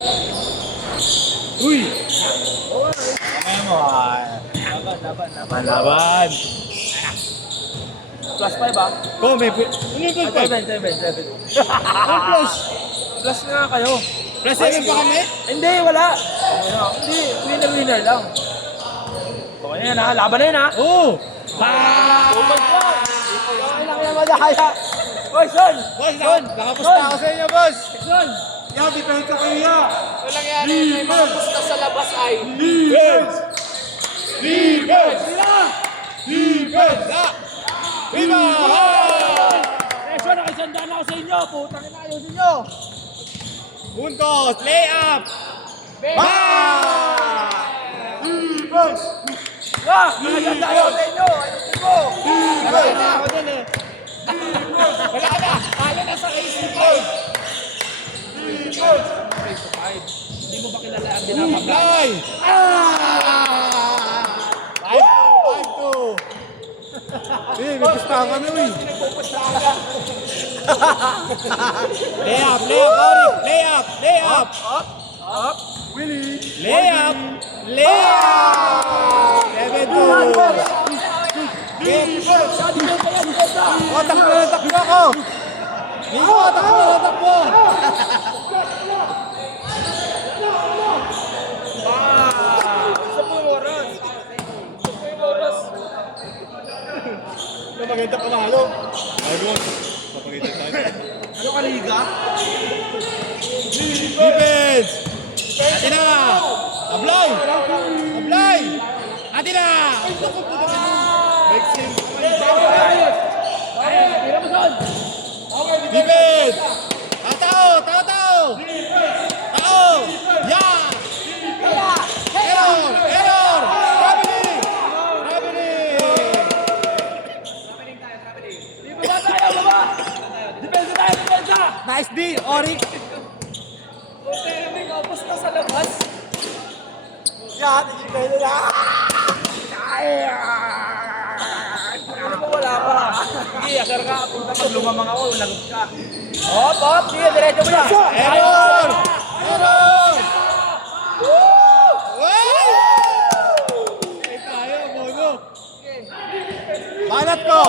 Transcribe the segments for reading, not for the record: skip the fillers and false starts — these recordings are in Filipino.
Uy! Ano mo? Laban! Plus 5 ah? Oh, may... Ano yung plus 5? 7. Ang plus? Plus nga kayo. Plus 7 pa kami? Hindi, wala. Okay na. Hindi, winner lang. Okay na yan ha, laban na yan ha. Oo! Oh my God! Ang laki na madaya. Hoy, Son! Boss, nakapusta ako sa inyo, boss! Son! Ya, depensa kayo ya! Walang yan, may mga pusta sa labas ay. Defense! Defense! Sila! Defense! Viva! Son, nakisandaan ako sa inyo. Putang ina, ayusin nyo. Puntos! Layup! Defense! Nakisandaan ako sa inyo. Ayusin mo. Wala na ako dyan eh. Wala na. Kala na sa AC5. Hindi mo ba kilala ang dinapabla? Fly! 5-2! Eh, may pustahan kami, uy! Layup! Ori! Layup! Up. Willie. Layup! 7-2! Oh, takbo ako! Nico, takbo! Isa po yung oras. Maganda panalo. Ayun. Papagitay tayo. Ano ka liga? Defense! Atin na! Ablay! Atin na! Tira mo, Son. Defense! Tao! Yan! Error! Happening! Baba tayo, baba. Depensa tayo, depensa. Nice D, Ori! Okay, may kapos na sa labas. Yan! Tigil na! Ano mo, wala pa. Sige, agar ka. Punta pag lumamang ako, lagot ka. Hop. Sige, diretso mo na. Error! Wow! Ay, tayo, mono! Banat ko!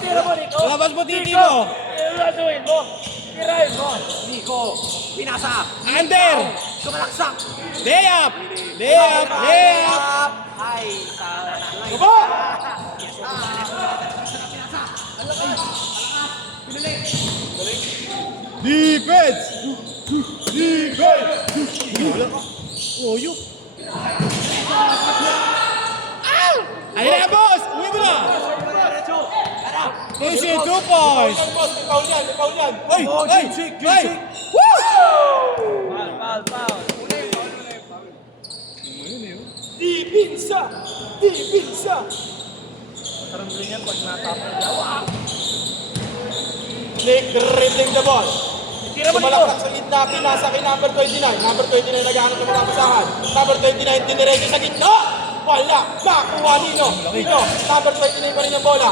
Tira mo, Nico. Labas mo titi mo! Tirahin mo. Tirahin mo. Nico, pinasa. Under! Sumalaksak. Layup! Ay, sa... Baba! Defense! Oyo! Ayun na, boss! Uwi mo na! Easy, 2 points! May paul yan! Ay! Woo! Foul. Dipinsa! Sarang rin yan pag natapos niya. Nick dribbling the ball. Tira mo, Nico. Sumalaktak sa gitna, pinasa kay number 29. Number 29 naghahanap ng mga pasahan. Number 29 diniretso sa gitna. Wala! Makuha Nino. Number 29 pa rin ang bola.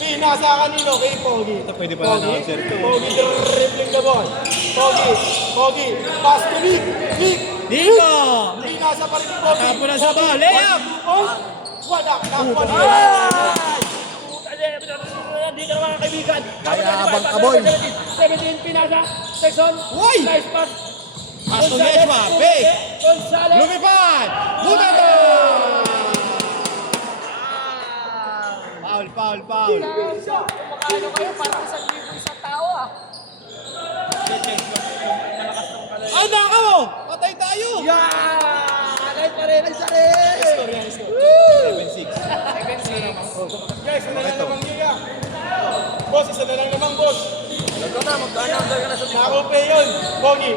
Pinasa kanino kay Pogi. Pwede pa na Pogi dribbling the ball. Pogi. Pass to Nick. Nico! Pinasa pa rin ni Pogi. Tapo na sa ball. Layup! Wala! Nakuha Nico. Hindi ka naman kaibigan. Mayabang ka, boy. 17 pinasa. Sexton. Uy! Nice pass. Aston Yeshua. Big! Gonzales. Lumipad! Buta! Foul. Kumakaano kayo parang isang libo isang tao ah. Ay, naka mo! Patay tayo! Kahit parenas sa rin. Storya. 7-6. Guys, isa na lang namang liga. Boss, isa na lang namang boss. Magkano ka na sa Nakakupe yun. Pogi,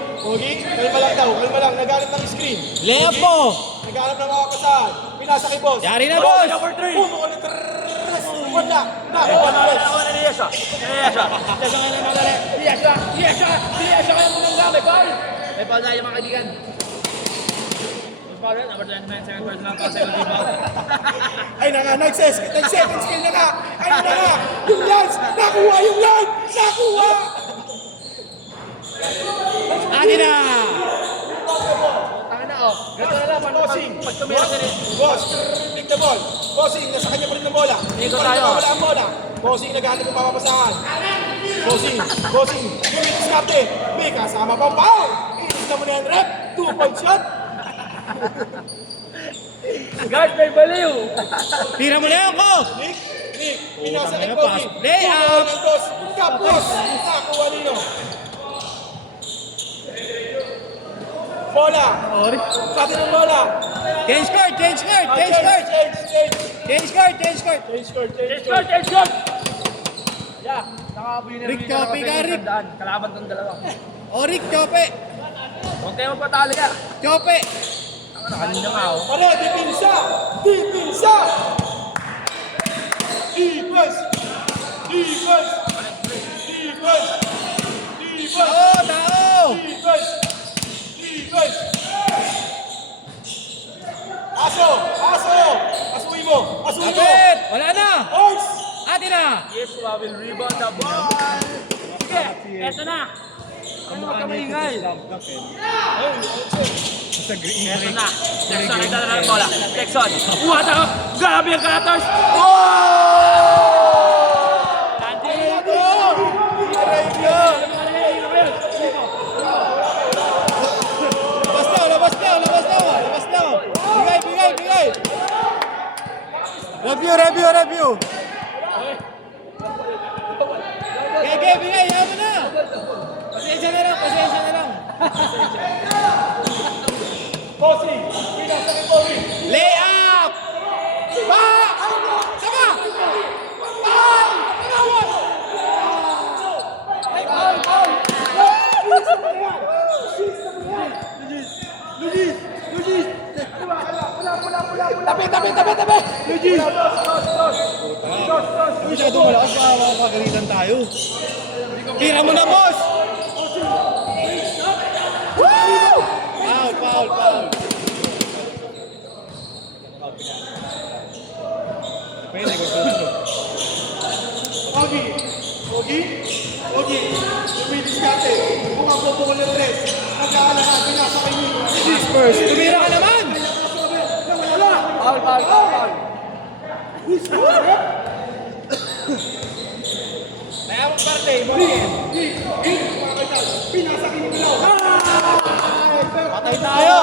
kalma lang daw. Naghanap ng screen. Layup mo! Naghanap ng mga pasahan. Pinasa kay boss. Yari na, boss! Number 3. Pumukulit. Wala. Iyasha kayo munang gamit, Paul! May Paul tayo mga kaibigan. Paul, number 29, second person lang, second team out. Ay na nga, nag-second skill na nga. Ay na nga, yung Lance, nakuha yung Lance! Nakuha! Atin na! oh. Ganito na lang, pag tumira ka rin. Boss, pick the ball. Bossing, nasa kanya pa rin ang bola. Dito Pa rin tayo. nawawala ang bola. Bossing, naghahanap ng papapasahan. Bossing, dumidiskarte. May kasama pang foul. Inis na mo na yan, rep. 2-point shot. Guard, may baliw. Tira mo na yan, ko! Nick, pinasa kay Tangina, Kobe. pass. Lay Tutuwa out. ng boss. Kapos. Nakuha nino. Bola. Pati ng bola. Change court, change court, change court! Change court, change court! Change court. Yeah, nakabuhin Rick, copy ka, Rick. Kalaban tong dalawa. O, Rick, Chope! Huwag tayo magpatali ka. Chope! Kanina nga ako. Pare, dipinsa. Dipinsa. Defense. Defense. Defense. Defense. Tao, tao! Defense! Defense! Aso! Aso! Asuin mo! Asuin mo! Kapit! Wala na! Horse! Atin na! Yeshua will rebound the ball. Sige, eto na. Ano ka maingay? Eto na. Jackson, ito na ng bola. Jackson. What the? Grabe ang cutters. Labas daw, labas daw, labas daw! Labas daw! Bigay, bigay, bigay! Review! Gege, bigay! Yan mo na! Pasensya na lang! Bossing! Pinasa kay Kobe! Lay up! Pa! Sama! Tabi! Masyadong malakas, makakagalitan tayo. Tira mo na, boss! Woo! Foul! Ogi! Dumidiskarte! Mukhang bubukol ng tres! Nag-aalahan! Pinasa kay Nick! First, tumira ka naman! Foul. Kaya mo parte, Morgan. Pinasa kay Nick! Patay tayo!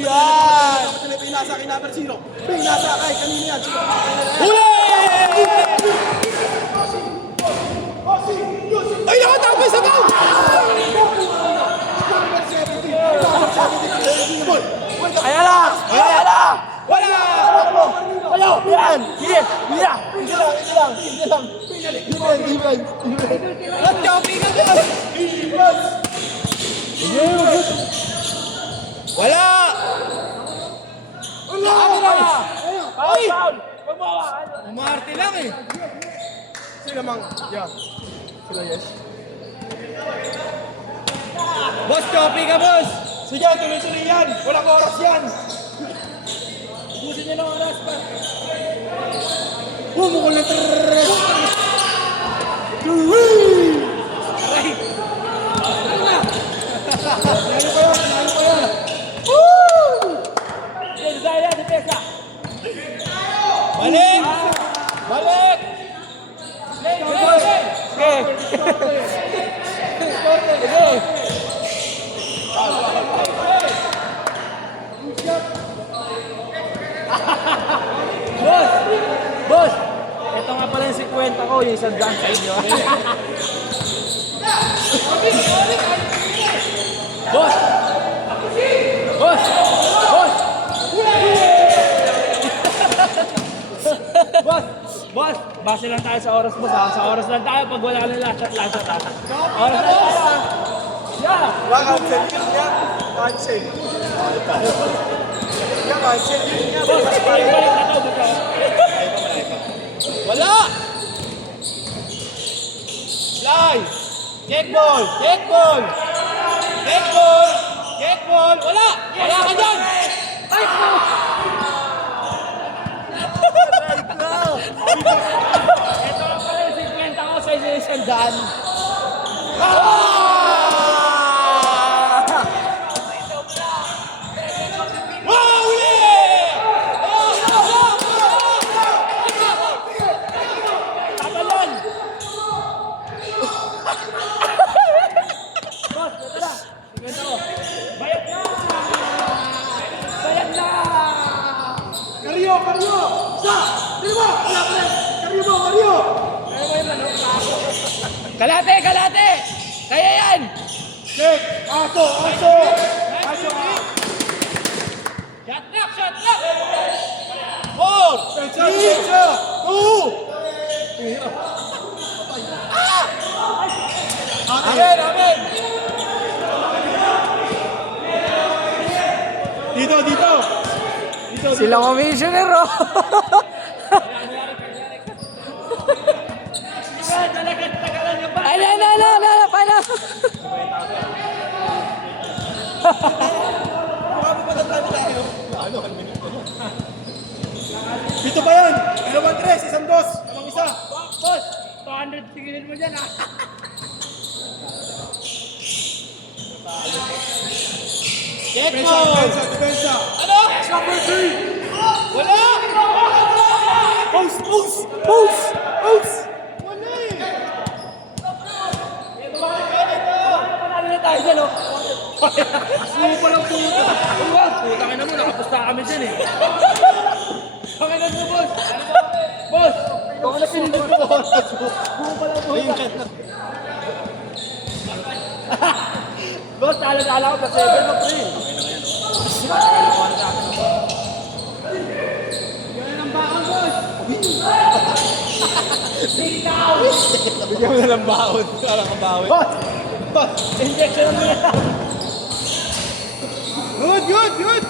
Yan! Pinasa kay number 0! Pinasa kay kanina yan! Huli! Ay, nakatapos sa bawang! Ayan na! Wala! Ba't choppy ka doon? Wala! Foul! Umarte lang eh. Sila mang... Yan. Sila yes. Boss, choppy ka, boss! Sige, tuloy-tuloy yan! Walang oras yan! Ubusin niyo ng oras pa. Bumukol ng tres! Balik! Balik! Boss! Ito nga pala yung 50 ko, yung isang dance sa inyo. Boss! Boss! Base lang tayo sa oras, boss. Sa oras lang tayo pag wala na last shot. Oras lang tayo. Yeah! Cancel yun niya! Cancel! Cancel yun niya! Boss, balik na to, buka. Wala! Fly! Check ball! Check ball! Check ball! Check ball! Wala! Wala ka dyan! Ito nga pala yung 50 ko sa isang daan. Mario! Isa! Dalawa! Wala pa rin! Karyo mo, Mario! Kalate, kalate! Kaya yan! Check! Aso! Aso! Aso ka! Shot lock, shot lock! 4, Pensa! Pensa! 2! Amen, amen! Dito, dito! Dito, Sila commissioner, oh! Ay, na, paano? Dito ba yan? 2-3, isang dos, isang isa. Boss, 200 tigilin mo dyan, ah! Check Depensa, mo! depensa, depensa. Ano? Number 3! Wala! Post, post, post, post! Wala eh! Panalo na tayo dyan, oh! Sumo pa lang puta! Uwa! Putangin na mo, nakapusta kami dyan, eh! Panginoon mo, boss! Boss! Baka na pinindot ko! Sumo pa lang puta! Boss, tala-tala ko pa 7 o 3. Bigyan mo na ng baon. Para kabawi. Boss! Injection mo yan! Good, good, good!